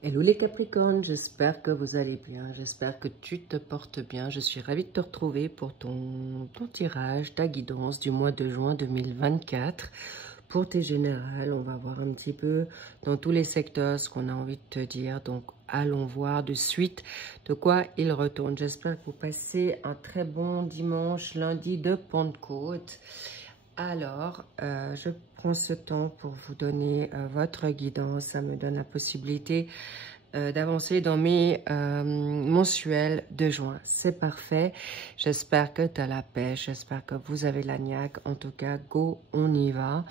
Hello les Capricornes, j'espère que vous allez bien, j'espère que tu te portes bien. Je suis ravie de te retrouver pour ton tirage, ta guidance du mois de juin 2024. Pour tes générales, on va voir un petit peu dans tous les secteurs ce qu'on a envie de te dire. Donc allons voir de suite de quoi il retourne. J'espère que vous passez un très bon dimanche, lundi de Pentecôte. Alors, je prends ce temps pour vous donner votre guidance. Ça me donne la possibilité d'avancer dans mes mensuels de juin. C'est parfait. J'espère que tu as la pêche. J'espère que vous avez la niaque. En tout cas, go, on y va.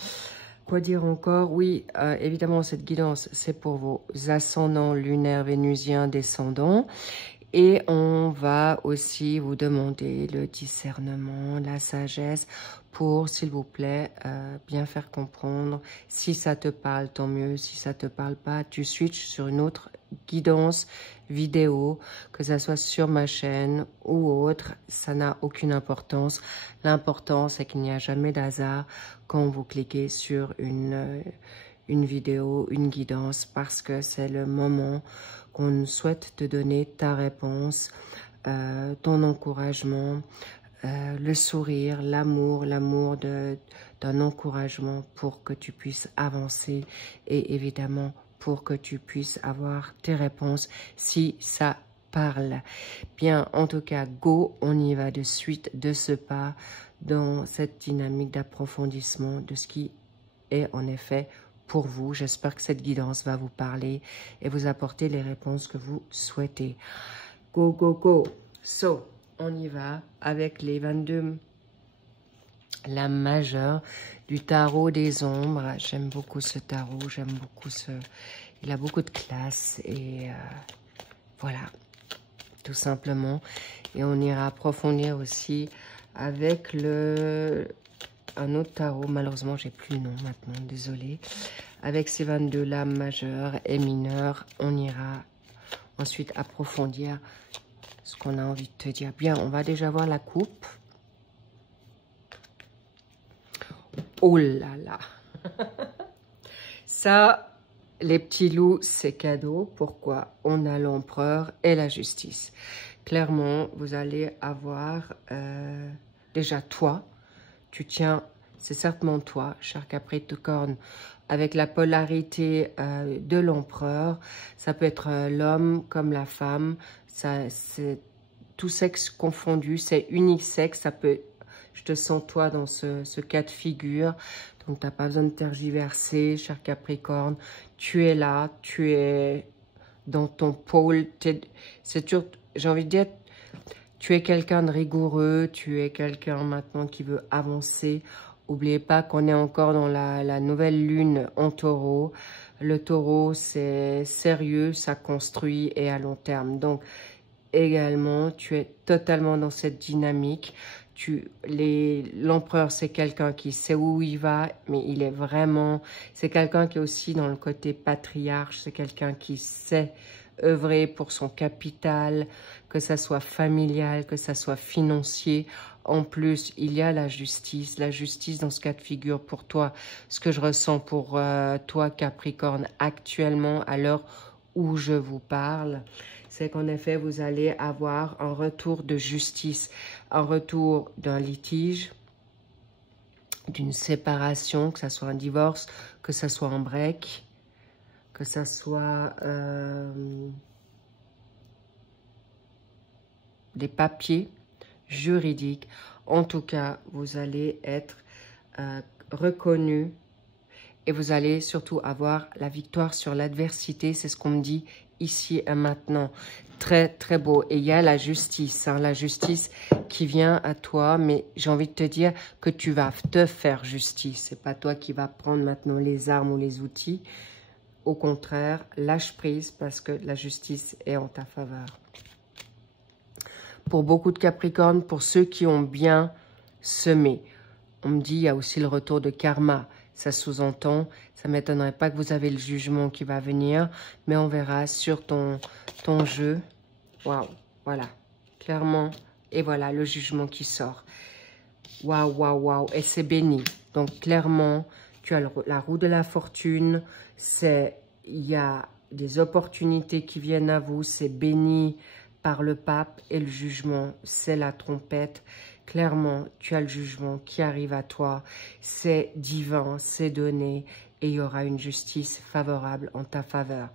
Quoi dire encore? Oui, évidemment, cette guidance, c'est pour vos ascendants lunaires, vénusiens, descendants. Et on va aussi vous demander le discernement, la sagesse pour, s'il vous plaît, bien faire comprendre. Si ça te parle, tant mieux. Si ça te parle pas, tu switches sur une autre guidance vidéo, que ça soit sur ma chaîne ou autre. Ça n'a aucune importance. L'important, c'est qu'il n'y a jamais d'hasard quand vous cliquez sur une vidéo, une guidance, parce que c'est le moment qu'on souhaite te donner ta réponse, ton encouragement, le sourire, l'amour d'un encouragement pour que tu puisses avancer et évidemment pour que tu puisses avoir tes réponses si ça parle. Bien, en tout cas, go, on y va de suite, de ce pas, dans cette dynamique d'approfondissement de ce qui est en effet pour vous. J'espère que cette guidance va vous parler et vous apporter les réponses que vous souhaitez. Go, go, go. So, on y va avec les 22 la majeure du tarot des ombres. J'aime beaucoup ce tarot, j'aime beaucoup ce... Il a beaucoup de classe et voilà, tout simplement. Et on ira approfondir aussi avec un autre tarot. Malheureusement, j'ai plus le nom maintenant, désolée. Avec ces 22 lames majeures et mineures, on ira ensuite approfondir ce qu'on a envie de te dire. Bien, on va déjà voir la coupe. Oh là là. Ça, les petits loups, c'est cadeau. Pourquoi? On a l'empereur et la justice. Clairement, vous allez avoir déjà toi. Tu tiens, c'est certainement toi, cher Capricorne, avec la polarité de l'empereur. Ça peut être l'homme comme la femme. C'est tout sexe confondu, c'est unisexe. Ça peut, je te sens toi dans ce cas de figure. Donc, tu n'as pas besoin de tergiverser, cher Capricorne. Tu es là, tu es dans ton pôle. C'est toujours, j'ai envie de dire, tu es quelqu'un de rigoureux, tu es quelqu'un maintenant qui veut avancer. N'oubliez pas qu'on est encore dans la nouvelle lune en taureau. Le taureau, c'est sérieux, ça construit et à long terme. Donc, également, tu es totalement dans cette dynamique. L'empereur, c'est quelqu'un qui sait où il va, mais il est vraiment... C'est quelqu'un qui est aussi dans le côté patriarche. C'est quelqu'un qui sait œuvrer pour son capital, que ça soit familial, que ça soit financier. En plus, il y a la justice. La justice dans ce cas de figure pour toi. Ce que je ressens pour toi, Capricorne, actuellement, à l'heure où je vous parle, c'est qu'en effet, vous allez avoir un retour de justice, un retour d'un litige, d'une séparation, que ce soit un divorce, que ce soit un break, que ce soit des papiers juridiques. En tout cas, vous allez être reconnu et vous allez surtout avoir la victoire sur l'adversité. C'est ce qu'on me dit ici et maintenant. Très, très beau. Et il y a la justice, hein, la justice qui vient à toi, mais j'ai envie de te dire que tu vas te faire justice. C'est pas toi qui vas prendre maintenant les armes ou les outils. Au contraire, lâche prise parce que la justice est en ta faveur. Pour beaucoup de Capricornes, pour ceux qui ont bien semé, on me dit il y a aussi le retour de karma. Ça sous-entend, ça ne m'étonnerait pas que vous avez le jugement qui va venir, mais on verra sur ton jeu. Waouh, voilà, clairement. Et voilà, le jugement qui sort. Waouh, waouh, waouh, et c'est béni. Donc, clairement, tu as la roue de la fortune. Il y a des opportunités qui viennent à vous, c'est béni par le pape et le jugement, c'est la trompette. Clairement, tu as le jugement qui arrive à toi, c'est divin, c'est donné et il y aura une justice favorable en ta faveur.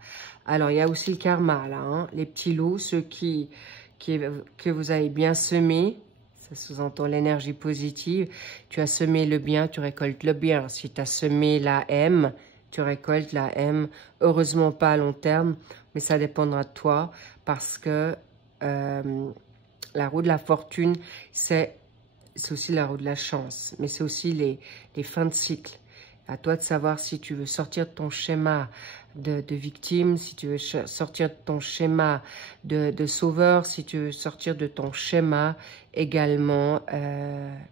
Alors, il y a aussi le karma, là, hein, les petits loups, ceux que vous avez bien semé, ça sous-entend l'énergie positive. Tu as semé le bien, tu récoltes le bien. Si tu as semé la M, tu récoltes la M. Heureusement pas à long terme, mais ça dépendra de toi parce que la roue de la fortune, c'est aussi la roue de la chance, mais c'est aussi les fins de cycle. À toi de savoir si tu veux sortir de ton schéma de victime, si tu veux sortir de ton schéma de sauveur, si tu veux sortir de ton schéma également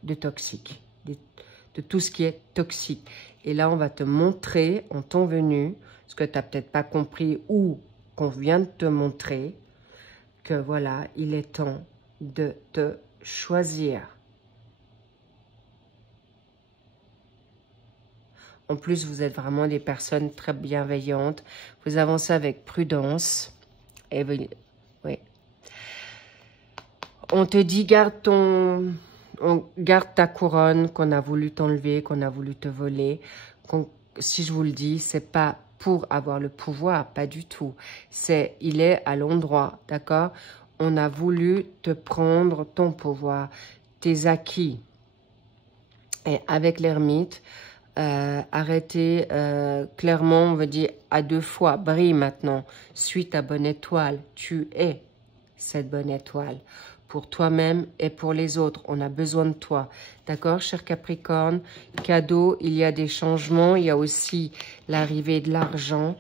de toxique, de tout ce qui est toxique. Et là, on va te montrer en temps venu, ce que tu n'as peut-être pas compris ou qu'on vient de te montrer, que voilà, il est temps de te choisir. En plus, vous êtes vraiment des personnes très bienveillantes. Vous avancez avec prudence. Et vous, oui. On te dit, garde ta couronne qu'on a voulu t'enlever, qu'on a voulu te voler. Si je vous le dis, c'est pas pour avoir le pouvoir, pas du tout. Il est à l'endroit, d'accord? On a voulu te prendre ton pouvoir, tes acquis. Et avec l'ermite, arrêtez, clairement, on veut dire à 2 fois, brille maintenant, suis ta bonne étoile, tu es cette bonne étoile, pour toi-même et pour les autres, on a besoin de toi, d'accord, cher Capricorne, cadeau, il y a des changements, il y a aussi l'arrivée de l'argent,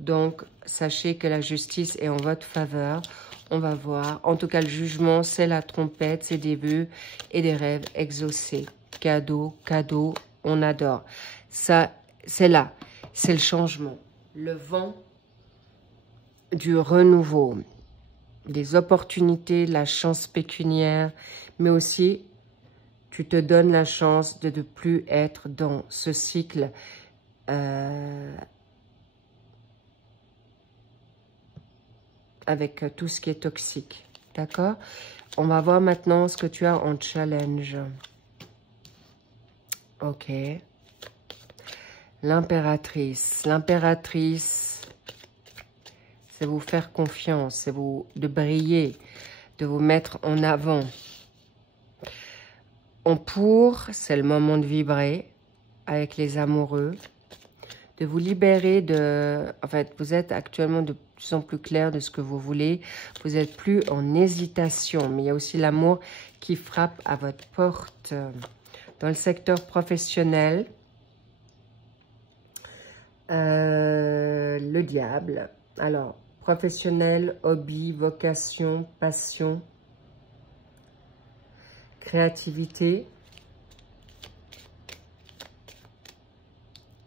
donc sachez que la justice est en votre faveur, on va voir, en tout cas le jugement, c'est la trompette, c'est des vœux et des rêves exaucés, cadeau, cadeau, on adore. Ça, c'est là. C'est le changement. Le vent du renouveau. Des opportunités, la chance pécuniaire. Mais aussi, tu te donnes la chance de ne plus être dans ce cycle avec tout ce qui est toxique. D'accord? On va voir maintenant ce que tu as en challenge. Ok. L'impératrice. L'impératrice, c'est vous faire confiance, c'est de briller, de vous mettre en avant. En pour, c'est le moment de vibrer avec les amoureux, de vous libérer de... En fait, vous êtes actuellement de plus en plus clair de ce que vous voulez. Vous n'êtes plus en hésitation, mais il y a aussi l'amour qui frappe à votre porte. Dans le secteur professionnel, le diable. Alors, professionnel, hobby, vocation, passion, créativité.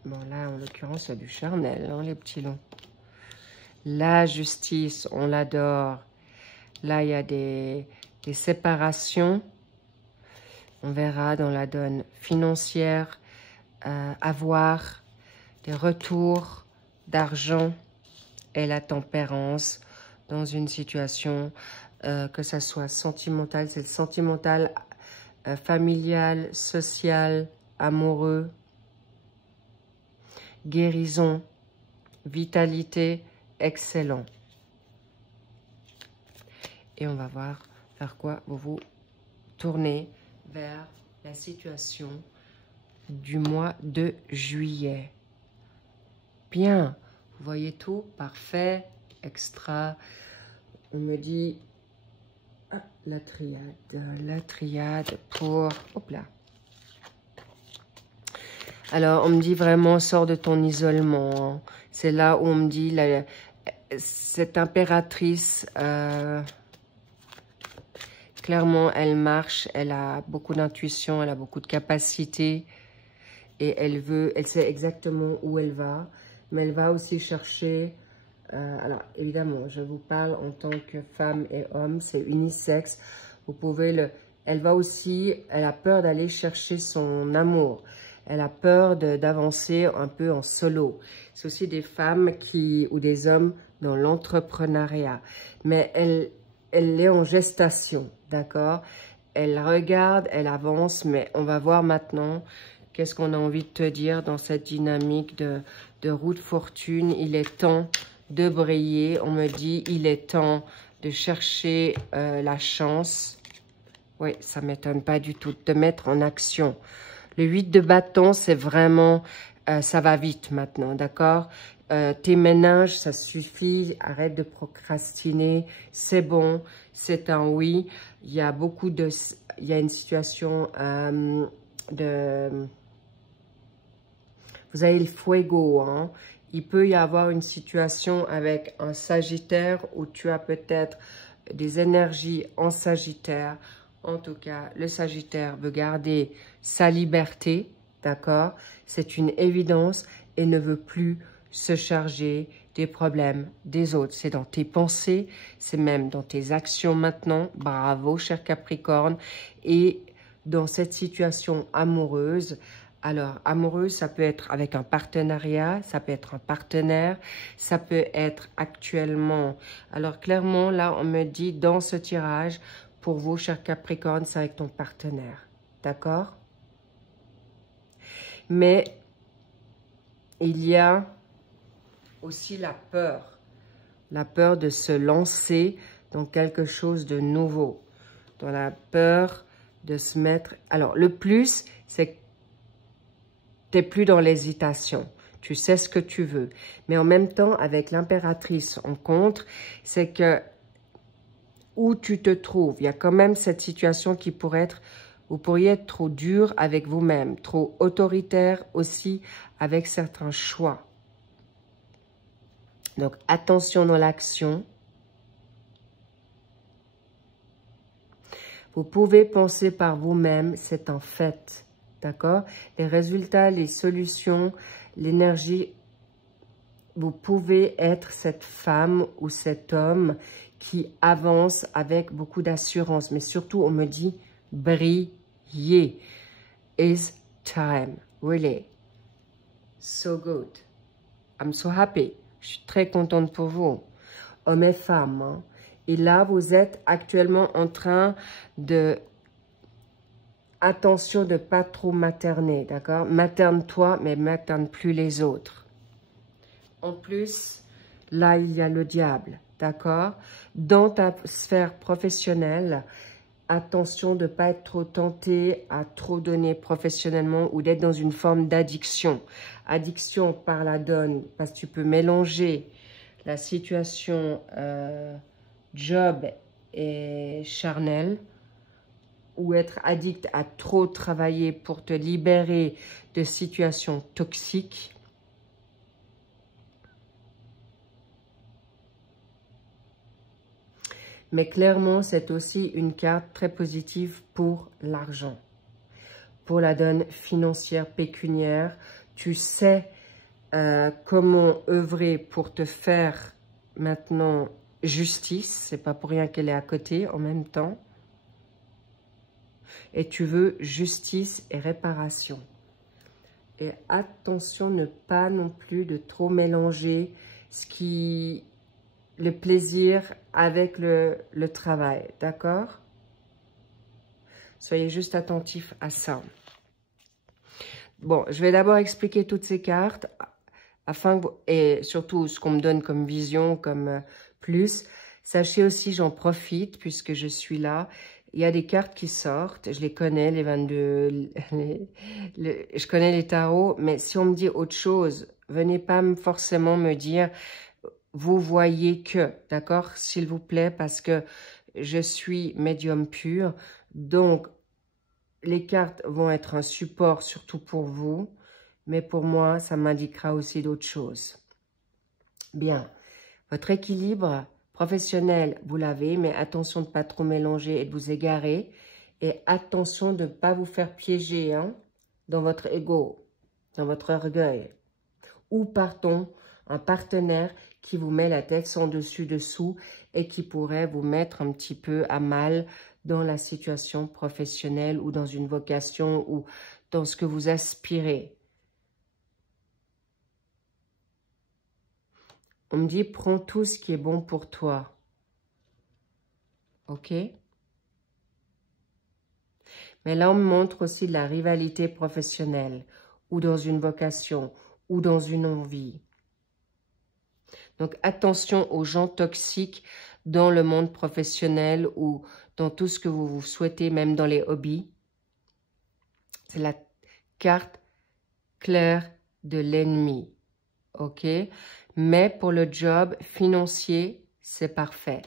Bon, là, en l'occurrence, il y a du charnel, hein, les petits longs. La justice, on l'adore. Là, il y a des séparations. On verra dans la donne financière, avoir des retours d'argent et la tempérance dans une situation, que ça soit sentimentale, c'est le sentimental, familial, social, amoureux, guérison, vitalité, excellent. Et on va voir vers quoi vous vous tournez vers la situation du mois de juillet. Bien, vous voyez tout, parfait, extra. On me dit la triade pour... Hop là. Alors, on me dit vraiment, sors de ton isolement. C'est là où on me dit, cette impératrice, clairement, elle marche, elle a beaucoup d'intuition, elle a beaucoup de capacité. Et elle sait exactement où elle va. Mais elle va aussi chercher... alors, évidemment, je vous parle en tant que femme et homme, c'est unisexe. Vous pouvez elle va aussi, elle a peur d'aller chercher son amour. Elle a peur d'avancer un peu en solo. C'est aussi des femmes ou des hommes dans l'entrepreneuriat. Mais elle est en gestation, d'accord? Elle regarde, elle avance, mais on va voir maintenant qu'est-ce qu'on a envie de te dire dans cette dynamique de roue de fortune. Il est temps de briller. On me dit, il est temps de chercher la chance. Oui, ça ne m'étonne pas du tout de te mettre en action. Le 8 de bâton, c'est vraiment, ça va vite maintenant, d'accord? Tes ménages, ça suffit, arrête de procrastiner, c'est bon, c'est un oui. Il y a il y a une situation vous avez le fuego, hein? Il peut y avoir une situation avec un Sagittaire où tu as peut-être des énergies en Sagittaire. En tout cas, le Sagittaire veut garder sa liberté, d'accord? C'est une évidence et ne veut plus se charger des problèmes des autres. C'est dans tes pensées, c'est même dans tes actions maintenant. Bravo, cher Capricorne. Et dans cette situation amoureuse, alors, amoureuse, ça peut être avec un partenariat, ça peut être un partenaire, ça peut être actuellement. Alors, clairement, là, on me dit dans ce tirage, pour vous, cher Capricorne, c'est avec ton partenaire. D'accord? Mais il y a aussi la peur de se lancer dans quelque chose de nouveau, dans la peur de se mettre... Alors, le plus, c'est que tu n'es plus dans l'hésitation. Tu sais ce que tu veux. Mais en même temps, avec l'impératrice en contre, c'est que où tu te trouves, il y a quand même cette situation qui pourrait être, vous pourriez être trop dur avec vous-même, trop autoritaire aussi avec certains choix. Donc, attention dans l'action. Vous pouvez penser par vous-même, c'est un fait. D'accord? Les résultats, les solutions, l'énergie, vous pouvez être cette femme ou cet homme qui avance avec beaucoup d'assurance. Mais surtout, on me dit briller. Is time. Really. So good. I'm so happy. Je suis très contente pour vous. Hommes et femmes. Hein? Et là, vous êtes actuellement en train de... Attention de ne pas trop materner, d'accord? Materne-toi, mais materne plus les autres. En plus, là, il y a le diable, d'accord? Dans ta sphère professionnelle, attention de ne pas être trop tenté à trop donner professionnellement ou d'être dans une forme d'addiction. Addiction par la donne, parce que tu peux mélanger la situation job et charnel, ou être addict à trop travailler pour te libérer de situations toxiques. Mais clairement, c'est aussi une carte très positive pour l'argent. Pour la donne financière, pécuniaire, tu sais comment œuvrer pour te faire maintenant justice. C'est pas pour rien qu'elle est à côté en même temps. Et tu veux justice et réparation. Et attention, ne pas non plus de trop mélanger le plaisir avec le travail, d'accord? Soyez juste attentifs à ça. Bon, je vais d'abord expliquer toutes ces cartes, afin que et surtout ce qu'on me donne comme vision, comme plus. Sachez aussi, j'en profite, puisque je suis là, il y a des cartes qui sortent, je les connais, les 22, je connais les tarots, mais si on me dit autre chose, venez pas forcément me dire, vous voyez que, d'accord, s'il vous plaît, parce que je suis médium pur, donc les cartes vont être un support surtout pour vous, mais pour moi, ça m'indiquera aussi d'autres choses. Bien, votre équilibre professionnel, vous l'avez, mais attention de ne pas trop mélanger et de vous égarer. Et attention de ne pas vous faire piéger hein, dans votre ego, dans votre orgueil. Ou partons un partenaire qui vous met la tête en dessus-dessous et qui pourrait vous mettre un petit peu à mal dans la situation professionnelle ou dans une vocation ou dans ce que vous aspirez. On me dit, prends tout ce qui est bon pour toi. Ok? Mais là, on me montre aussi de la rivalité professionnelle, ou dans une vocation, ou dans une envie. Donc, attention aux gens toxiques dans le monde professionnel ou dans tout ce que vous souhaitez, même dans les hobbies. C'est la carte claire de l'ennemi. Ok? Mais pour le job financier, c'est parfait.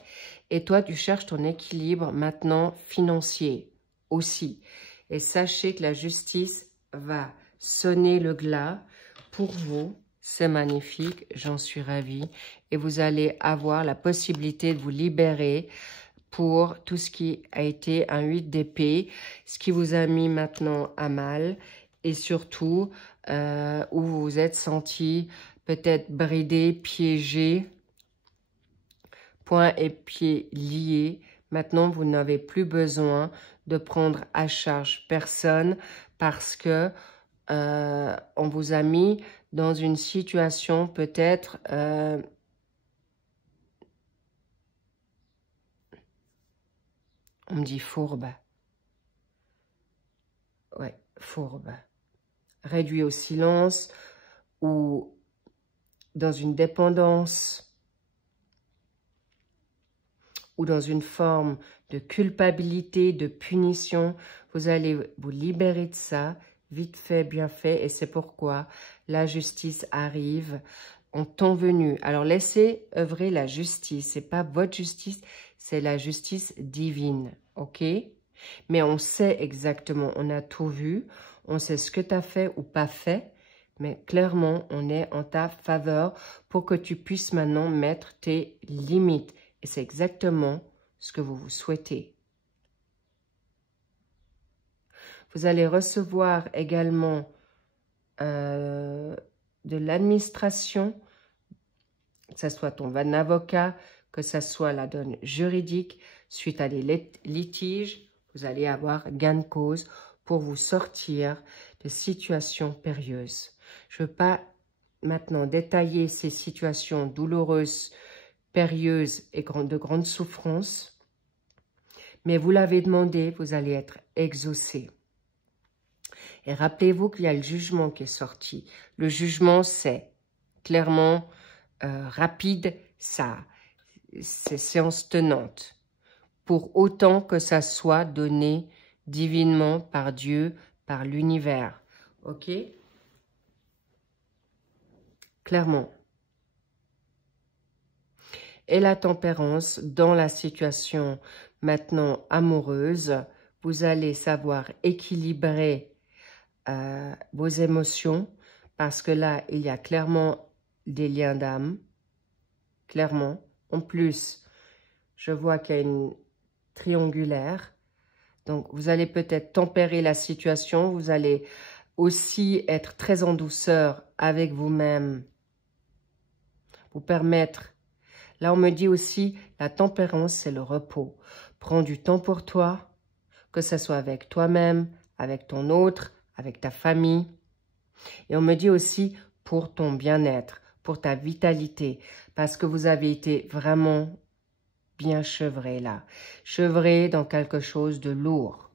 Et toi, tu cherches ton équilibre maintenant financier aussi. Et sachez que la justice va sonner le glas pour vous. C'est magnifique, j'en suis ravie. Et vous allez avoir la possibilité de vous libérer pour tout ce qui a été un 8 d'épée, ce qui vous a mis maintenant à mal. Et surtout, où vous vous êtes senti peut-être bridé, piégé, poings et pieds liés. Maintenant, vous n'avez plus besoin de prendre à charge personne parce que on vous a mis dans une situation peut-être on me dit fourbe. Ouais, fourbe. Réduit au silence ou dans une dépendance ou dans une forme de culpabilité, de punition. Vous allez vous libérer de ça, vite fait, bien fait, et c'est pourquoi la justice arrive en temps venu. Alors, laissez œuvrer la justice. Ce n'est pas votre justice, c'est la justice divine, ok? Mais on sait exactement, on a tout vu, on sait ce que tu as fait ou pas fait, mais clairement, on est en ta faveur pour que tu puisses maintenant mettre tes limites. Et c'est exactement ce que vous souhaitez. Vous allez recevoir également de l'administration, que ce soit ton avocat, que ce soit la donne juridique, suite à des litiges, vous allez avoir gain de cause pour vous sortir de situations périlleuses. Je ne veux pas maintenant détailler ces situations douloureuses, périlleuses et de grandes souffrances, mais vous l'avez demandé, vous allez être exaucé. Et rappelez-vous qu'il y a le jugement qui est sorti. Le jugement, c'est clairement rapide, ça, c'est séance tenante. Pour autant que ça soit donné divinement par Dieu, par l'univers. Ok? Clairement. Et la tempérance dans la situation maintenant amoureuse, vous allez savoir équilibrer vos émotions parce que là, il y a clairement des liens d'âme, clairement. En plus, je vois qu'il y a une triangulaire. Donc, vous allez peut-être tempérer la situation. Vous allez aussi être très en douceur avec vous-même. Vous permettre. Là, on me dit aussi, la tempérance, c'est le repos. Prends du temps pour toi, que ce soit avec toi-même, avec ton autre, avec ta famille. Et on me dit aussi pour ton bien-être, pour ta vitalité, parce que vous avez été vraiment bien chevré là. Chevré dans quelque chose de lourd.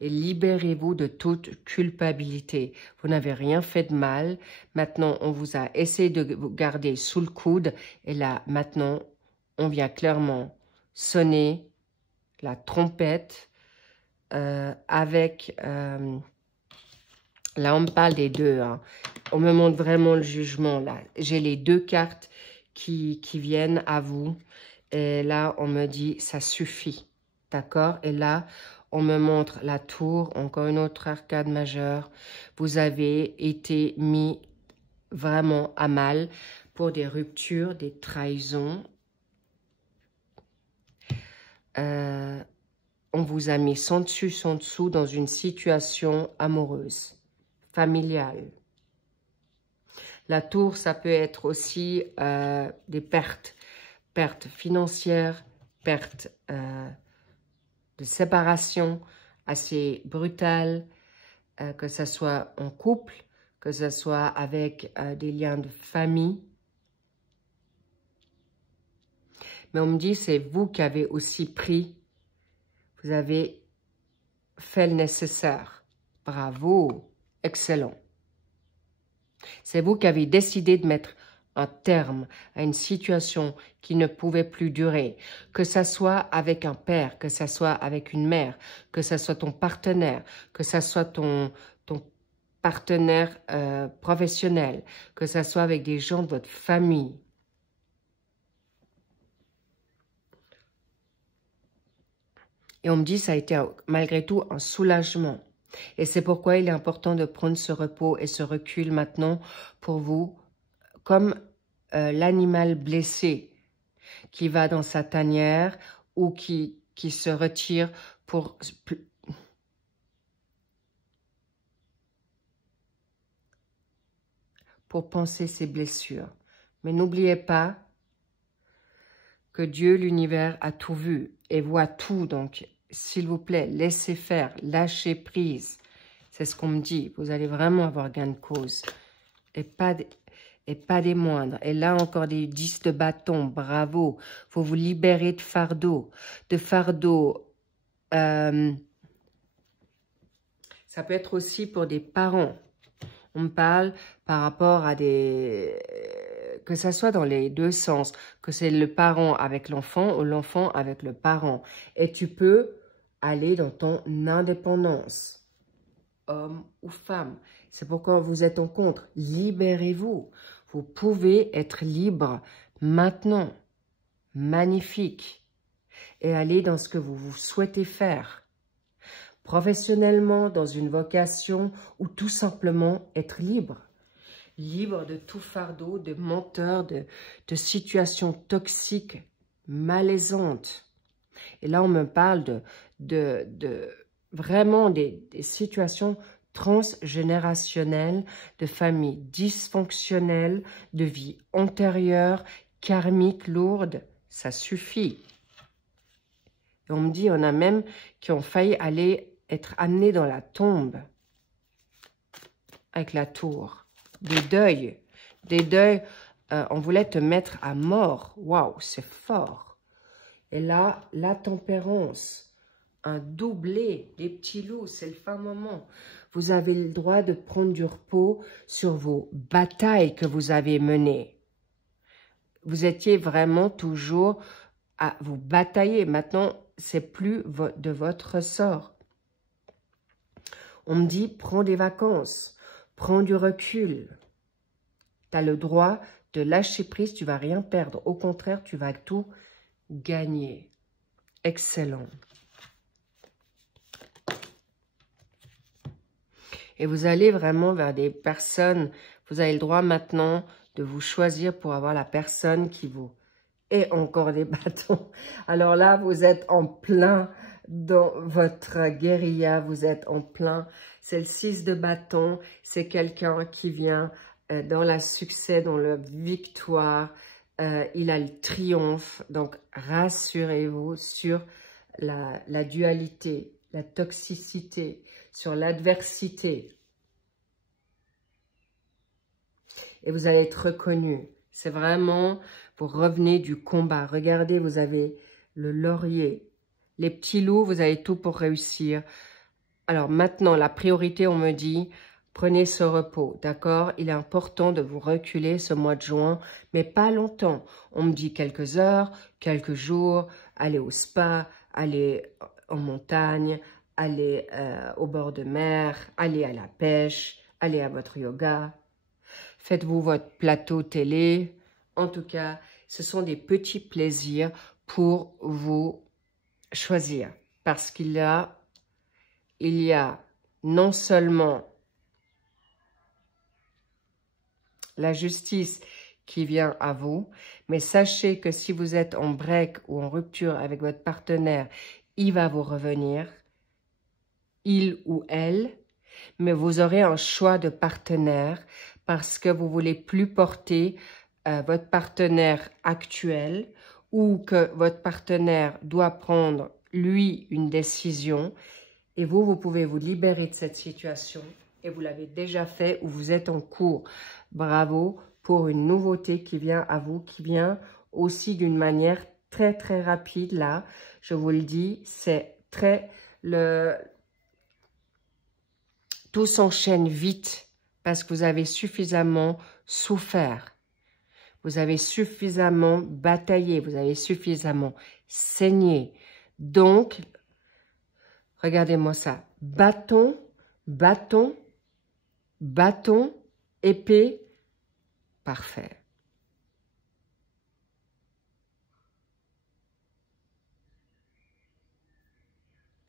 Et libérez-vous de toute culpabilité. Vous n'avez rien fait de mal. Maintenant, on vous a essayé de vous garder sous le coude. Et là, maintenant, on vient clairement sonner la trompette avec... là, on me parle des deux. Hein. On me montre vraiment le jugement là. J'ai les deux cartes qui viennent à vous. Et là, on me dit, ça suffit. D'accord? Et là, on me montre la tour, encore une autre arcade majeure. Vous avez été mis vraiment à mal pour des ruptures, des trahisons. On vous a mis sans dessus, sans dessous dans une situation amoureuse, familiale. La tour, ça peut être aussi des pertes. Pertes financières, pertes de séparation assez brutale, que ce soit en couple, que ce soit avec des liens de famille. Mais on me dit, c'est vous qui avez aussi pris, vous avez fait le nécessaire. Bravo, excellent. C'est vous qui avez décidé de mettre un terme à une situation qui ne pouvait plus durer, que ça soit avec un père, que ça soit avec une mère, que ça soit ton partenaire, que ça soit ton partenaire professionnel, que ça soit avec des gens de votre famille. Et on me dit, ça a été malgré tout un soulagement. Et c'est pourquoi il est important de prendre ce repos et ce recul maintenant pour vous, comme l'animal blessé qui va dans sa tanière ou qui se retire pour penser ses blessures. Mais n'oubliez pas que Dieu, l'univers, a tout vu et voit tout. Donc, s'il vous plaît, laissez faire, lâchez prise. C'est ce qu'on me dit. Vous allez vraiment avoir gain de cause. Et pas des moindres. Et là, encore des 10 de bâton. Bravo. Faut vous libérer de fardeau. Ça peut être aussi pour des parents. On me parle par rapport à des... que ça soit dans les deux sens, que c'est le parent avec l'enfant ou l'enfant avec le parent. Et tu peux aller dans ton indépendance, homme ou femme. C'est pourquoi vous êtes en contre. Libérez-vous. Vous pouvez être libre maintenant. Magnifique. Et aller dans ce que vous souhaitez faire. Professionnellement, dans une vocation, ou tout simplement être libre. Libre de tout fardeau, de menteurs, de situations toxiques, malaisantes. Et là, on me parle de vraiment des situations transgénérationnelles, de familles dysfonctionnelles, de vie antérieure, karmique, lourde. Ça suffit. Et on me dit, on a même qui ont failli être amenés dans la tombe avec la tour. Des deuils, on voulait te mettre à mort. Waouh, c'est fort. Et là, la tempérance, un doublé, les petits loups, c'est le fin moment. Vous avez le droit de prendre du repos sur vos batailles que vous avez menées. Vous étiez vraiment toujours à vous batailler. Maintenant, c'est plus de votre ressort. On me dit, prends des vacances, prends du recul. Tu as le droit de lâcher prise, tu ne vas rien perdre. Au contraire, tu vas tout gagner. Excellent. Et vous allez vraiment vers des personnes, vous avez le droit maintenant de vous choisir pour avoir la personne qui vous... Et encore des bâtons. Alors là, vous êtes en plein dans votre guérilla, vous êtes en plein. C'est le 6 de bâton, c'est quelqu'un qui vient dans la succès, dans la victoire. Il a le triomphe. Donc, rassurez-vous sur la dualité, la toxicité, sur l'adversité. Et vous allez être reconnu. C'est vraiment, vous revenez du combat. Regardez, vous avez le laurier. Les petits loups, vous avez tout pour réussir. Alors maintenant, la priorité, on me dit, prenez ce repos, d'accord? Il est important de vous reculer ce mois de juin, mais pas longtemps. On me dit quelques heures, quelques jours, allez au spa, allez en montagne, allez au bord de mer, allez à la pêche, allez à votre yoga. Faites-vous votre plateau télé. En tout cas, ce sont des petits plaisirs pour vous choisir. Parce qu'il y a non seulement la justice qui vient à vous, mais sachez que si vous êtes en break ou en rupture avec votre partenaire, il va vous revenir, il ou elle, mais vous aurez un choix de partenaire parce que vous ne voulez plus porter votre partenaire actuel ou que votre partenaire doit prendre, lui, une décision Et vous pouvez vous libérer de cette situation. Et vous l'avez déjà fait ou vous êtes en cours. Bravo pour une nouveauté qui vient à vous, qui vient aussi d'une manière très très rapide là. Je vous le dis, c'est très... Tout s'enchaîne vite parce que vous avez suffisamment souffert. Vous avez suffisamment bataillé, vous avez suffisamment saigné. Donc, regardez-moi ça. Bâton, bâton, bâton, épée, parfait.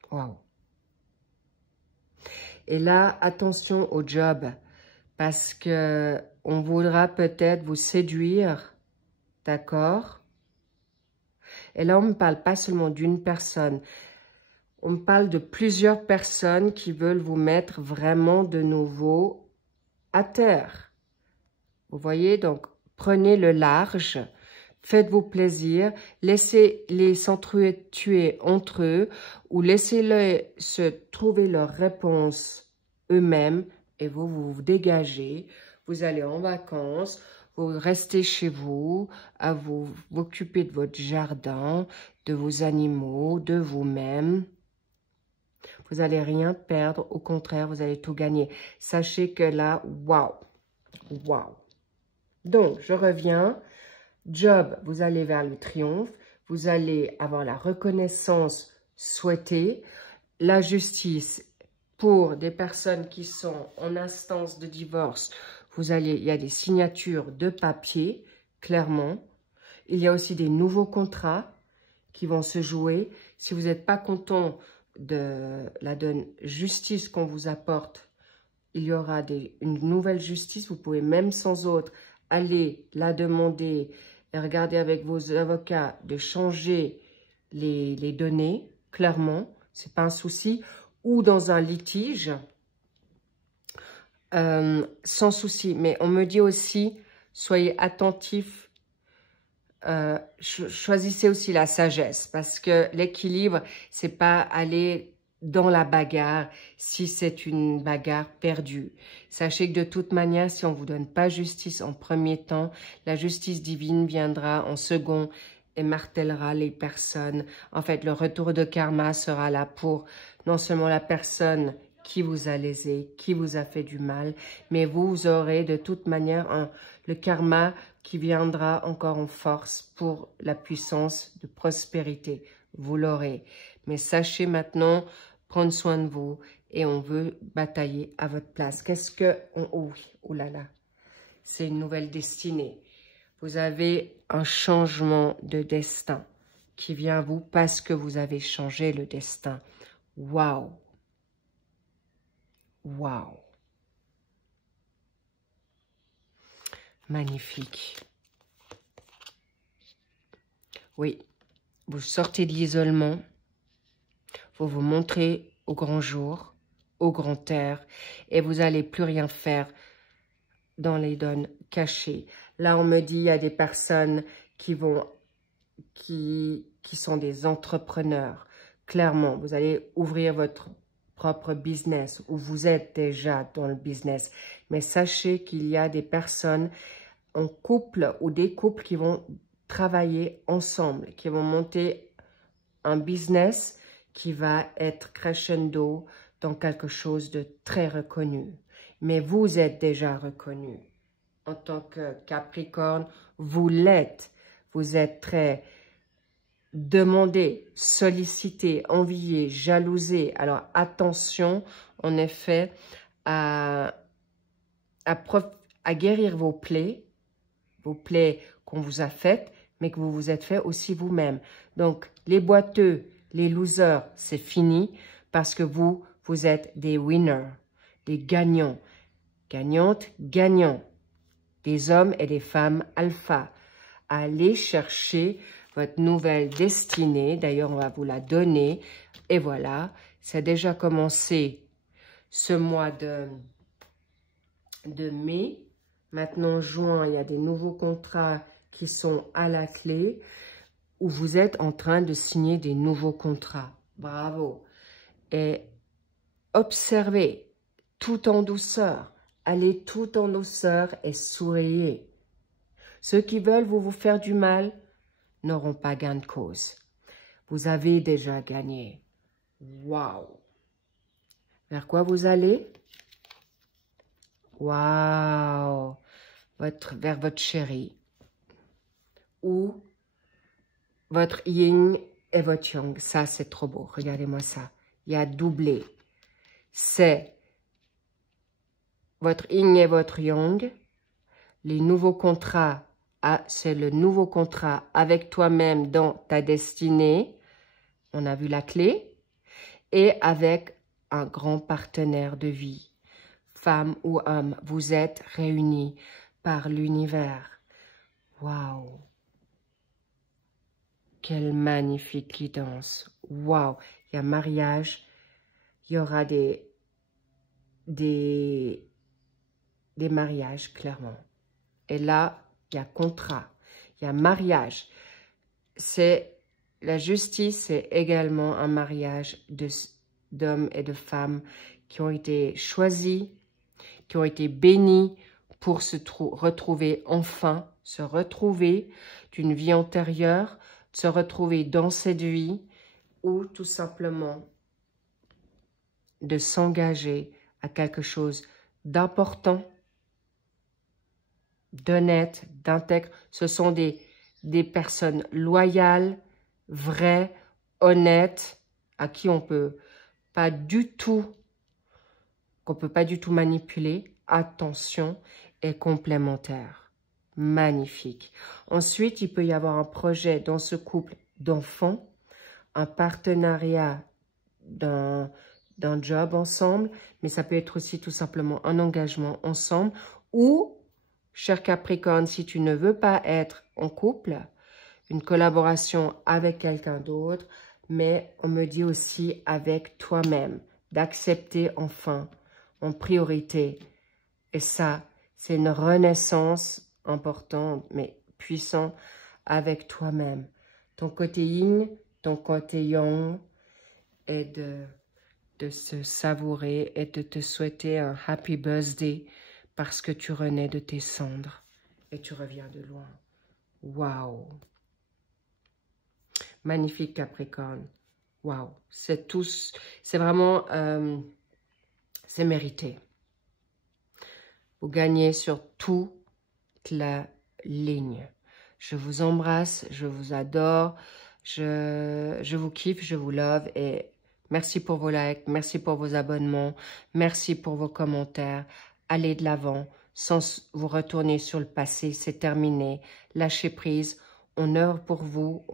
Waouh. Et là, attention au job, parce que on voudra peut-être vous séduire, d'accord? Et là, on ne me parle pas seulement d'une personne. On me parle de plusieurs personnes qui veulent vous mettre vraiment de nouveau à terre. Vous voyez, donc prenez le large, faites-vous plaisir, laissez-les s'entretuer entre eux ou laissez-les se trouver leurs réponses eux-mêmes et vous vous dégagez. Vous allez en vacances, vous restez chez vous, à vous occuper de votre jardin, de vos animaux, de vous-même. Vous n'allez rien perdre, au contraire, vous allez tout gagner. Sachez que là, waouh, waouh. Donc, je reviens. Job, vous allez vers le triomphe. Vous allez avoir la reconnaissance souhaitée. La justice, pour des personnes qui sont en instance de divorce, il y a des signatures de papier, clairement. Il y a aussi des nouveaux contrats qui vont se jouer. Si vous n'êtes pas content de la justice qu'on vous apporte, il y aura une nouvelle justice. Vous pouvez même sans autre aller la demander et regarder avec vos avocats de changer les données, clairement, c'est pas un souci, ou dans un litige, sans souci. Mais on me dit aussi, soyez attentifs, choisissez aussi la sagesse, parce que l'équilibre, c'est pas aller dans la bagarre si c'est une bagarre perdue. Sachez que de toute manière, si on ne vous donne pas justice en premier temps, la justice divine viendra en second et martèlera les personnes. En fait, le retour de karma sera là pour non seulement la personne qui vous a lésé, qui vous a fait du mal, mais vous aurez de toute manière le karma qui viendra encore en force pour la puissance de prospérité. Vous l'aurez. Mais sachez maintenant prendre soin de vous et on veut batailler à votre place. Qu'est-ce que... Oh oui, oh là là. C'est une nouvelle destinée. Vous avez un changement de destin qui vient à vous parce que vous avez changé le destin. Waouh! Waouh! Magnifique. Oui, vous sortez de l'isolement. Vous vous montrez au grand jour, au grand air, et vous n'allez plus rien faire dans les zones cachées. Là, on me dit, il y a des personnes qui sont des entrepreneurs. Clairement, vous allez ouvrir votre propre business ou vous êtes déjà dans le business. Mais sachez qu'il y a des personnes en couple ou des couples qui vont travailler ensemble, qui vont monter un business qui va être crescendo dans quelque chose de très reconnu. Mais vous êtes déjà reconnu. En tant que Capricorne, vous l'êtes. Vous êtes très demandé, sollicité, envié, jalousé. Alors attention, en effet, à guérir vos plaies qu'on vous a faites, mais que vous vous êtes fait aussi vous-même. Donc, les boiteux, les losers, c'est fini parce que vous êtes des winners, des gagnants, gagnantes, gagnants, des hommes et des femmes alpha. Allez chercher votre nouvelle destinée. D'ailleurs, on va vous la donner. Et voilà, ça a déjà commencé ce mois de mai. Maintenant, juin, il y a des nouveaux contrats qui sont à la clé où vous êtes en train de signer des nouveaux contrats. Bravo. Et observez tout en douceur. Allez tout en douceur et souriez. Ceux qui veulent vous faire du mal n'auront pas gain de cause. Vous avez déjà gagné. Waouh! Vers quoi vous allez? Waouh! Vers votre chéri. Ou votre yin et votre yang. Ça, c'est trop beau. Regardez-moi ça. Il y a doublé. C'est votre yin et votre yang. Les nouveaux contrats, c'est le nouveau contrat avec toi-même dans ta destinée. On a vu la clé. Et avec un grand partenaire de vie. Femme ou homme, vous êtes réunis par l'univers. Waouh! Quelle magnifique guidance. Waouh! Il y a mariage. Il y aura des mariages, clairement. Et là, il y a contrat. Il y a mariage. La justice, c'est également un mariage d'hommes et de femmes qui ont été choisis, qui ont été bénis pour se retrouver enfin, se retrouver d'une vie antérieure, se retrouver dans cette vie ou tout simplement de s'engager à quelque chose d'important, d'honnête, d'intègre. Ce sont des personnes loyales, vraies, honnêtes, à qui on peut pas du tout, qu'on peut pas du tout manipuler. Attention, et complémentaire. Magnifique. Ensuite, il peut y avoir un projet dans ce couple d'enfants, un partenariat d'un job ensemble, mais ça peut être aussi tout simplement un engagement ensemble ou, cher Capricorne, si tu ne veux pas être en couple, une collaboration avec quelqu'un d'autre, mais on me dit aussi avec toi-même, d'accepter enfin en priorité. Et ça, c'est une renaissance importante, mais puissante avec toi-même. Ton côté yin, ton côté yang, est de se savourer et de te souhaiter un happy birthday parce que tu renais de tes cendres et tu reviens de loin. Waouh! Magnifique Capricorne. Waouh! C'est vraiment, c'est mérité. Vous gagnez sur toute la ligne. Je vous embrasse, je vous adore, je vous kiffe, je vous love et merci pour vos likes, merci pour vos abonnements, merci pour vos commentaires. Allez de l'avant sans vous retourner sur le passé, c'est terminé. Lâchez prise, on œuvre pour vous,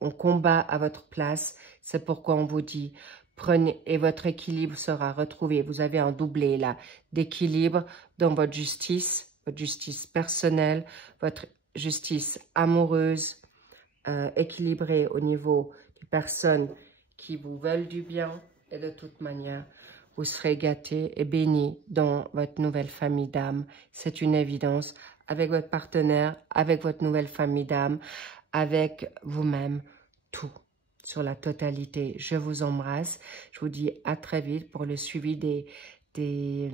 on combat à votre place. C'est pourquoi on vous dit, prenez et votre équilibre sera retrouvé. Vous avez un doublé là d'équilibre dans votre justice personnelle, votre justice amoureuse, équilibrée au niveau des personnes qui vous veulent du bien. Et de toute manière, vous serez gâtés et bénis dans votre nouvelle famille d'âme. C'est une évidence. Avec votre partenaire, avec votre nouvelle famille d'âme, avec vous-même, tout. Sur la totalité. Je vous embrasse. Je vous dis à très vite pour le suivi des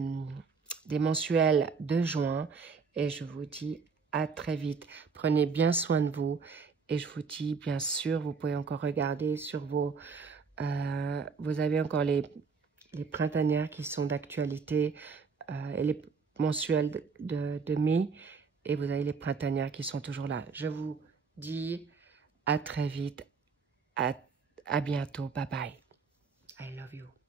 mensuels de juin. Et je vous dis à très vite. Prenez bien soin de vous. Et je vous dis, bien sûr, vous pouvez encore regarder sur vos... vous avez encore les printanières qui sont d'actualité et les mensuels de mai. Et vous avez les printanières qui sont toujours là. Je vous dis à très vite. À bientôt. Bye bye. I love you.